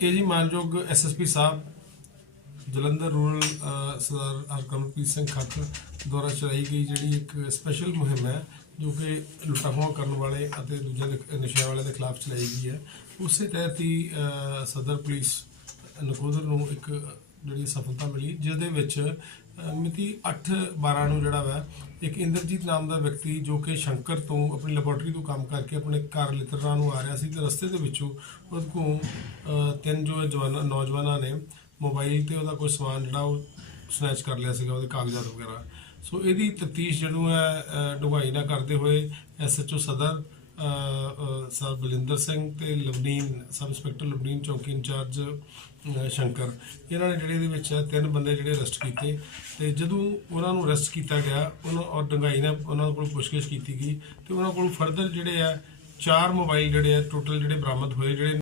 ਇਹ ਜੀ ਮਾਨਯੋਗ ਐਸਐਸਪੀ ਸਾਹਿਬ, ਜਲੰਧਰ ਰੂਰਲ ਸਰਦਾਰ ਹਰਕਮਲਪ੍ਰੀਤ ਸਿੰਘ ਖੱਟਰ ਦੁਆਰਾ ਚਲਾਈ ਗਈ ਜਿਹੜੀ ਇੱਕ ਸਪੈਸ਼ਲ ਮੁਹਿੰਮ ਹੈ, ਜੋ ਕਿ ਲੁੱਟਾਂ ਕਰਨ ਵਾਲੇ ਅਤੇ ਦੂਜੇ ਦੇ- ਨਸ਼ਿਆਂ ਵਾਲਿਆਂ ਦੇ ਖਿਲਾਫ ਚਲਾਈ ਗਈ ਹੈ। ਉਸੇ ਤਹਿਤ ਹੀ ਸਦਰ ਪੁਲਿਸ ਨਕੋਦਰ ਨੂੰ ਇੱਕ ਜਿਹੜੀ ਸਫਲਤਾ ਮਿਲੀ, ਜਿਸ ਦੇ ਵਿੱਚ ਮਿਤੀ 8/12 ਨੂੰ ਜਿਹੜਾ ਵਾ ਇੱਕ ਇੰਦਰਜੀਤ ਨਾਮ ਦਾ ਵਿਅਕਤੀ ਜੋ ਕਿ ਸ਼ੰਕਰ ਤੋਂ ਆਪਣੀ ਲੈਬੋਰਟਰੀ ਤੋਂ ਕੰਮ ਕਰਕੇ ਆਪਣੇ ਘਰ ਲਿਤਰਨਾ ਨੂੰ ਆ ਰਿਹਾ ਸੀ ਤੇ ਰਸਤੇ ਦੇ ਵਿੱਚੋਂ ਉਹਦੇ ਕੋਲ ਤਿੰਨ ਜੋ ਜਵਾਨ ਨੌਜਵਾਨਾਂ ਨੇ ਮੋਬਾਈਲ ਤੇ ਉਹਦਾ ਕੋਈ ਸਮਾਨ ਜਿਹੜਾ ਉਹ ਸਨੈਚ ਕਰ ਲਿਆ ਸੀਗਾ ਉਹਦੇ ਕਾਗਜ਼ਾਤ ਵਗੈਰਾ। ਸੋ ਇਹਦੀ ਤਫਤੀਸ਼ ਜਦੋਂ ਹੈ ਅਹ, ਡੂੰਘਾਈ ਨਾਲ ਕਰਦੇ ਹੋਏ ਐਸਐਚਓ ਸਦਰ ਅਹ, ਅਹ, ਸਰ ਬਲਿੰਦਰ ਸਿੰਘ ਤੇ ਲਵਨੀਨ ਸਬ ਇੰਸਪੈਕਟਰ ਲਵਨੀਨ ਚੌਕੀ ਇੰਚਾਰਜ ਸ਼ੰਕਰ। ਇਹਨਾਂ ਨੇ ਜਿਹੜੇ ਇਹਦੇ ਵਿੱਚ ਤਿੰਨ ਬੰਦੇ ਜਿਹੜੇ ਅਰੈਸਟ ਕੀਤੇ ਤੇ ਜਦੋਂ ਉਹਨਾਂ ਨੂੰ ਅਰੈਸਟ ਕੀਤਾ ਗਿਆ, ਉਹਨਾਂ ਔਰ ਡੰਗਾਈ ਨਾਲ ਉਹਨਾਂ ਕੋਲ ਪੁੱਛਗਿੱਛ ਕੀਤੀ ਗਈ ਤੇ ਉਹਨਾਂ ਕੋਲ ਫਰਦਰ ਜਿਹੜੇ ਆ, ਚਾਰ ਮੋਬਾਈਲ ਜਿਹੜੇ ਆ ਟੋਟਲ ਜਿਹੜੇ ਬਰਾਮਦ ਹੋਏ ਜਿਹੜੇ